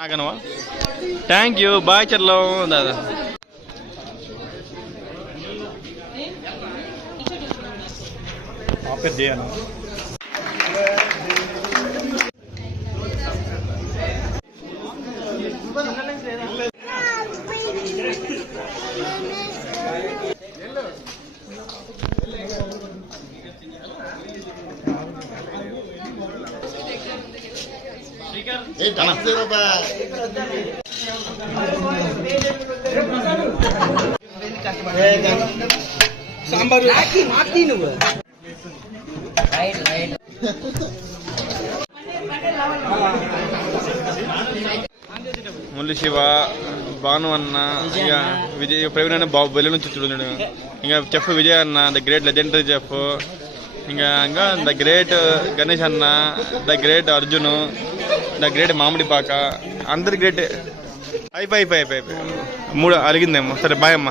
నాకనవా thank you bye చర్లం దాదా సాంబారు మురళి శివ భాను అన్న ఇక విజయ్ ప్రవీణ్ అన్న బాబు వెళ్ళి నుంచి చూడండి ఇంకా చెఫ్ విజయ్ అన్న ద గ్రేట్ లెజెండరీ చెఫ్ ఇంకా ద గ్రేట్ గణేష్ అన్న the great Arjun the great మామిడి పాక అందరి గ్రేట్ అయిపోయి 3 అలిగిందేమో సరే బాయ్ అమ్మ.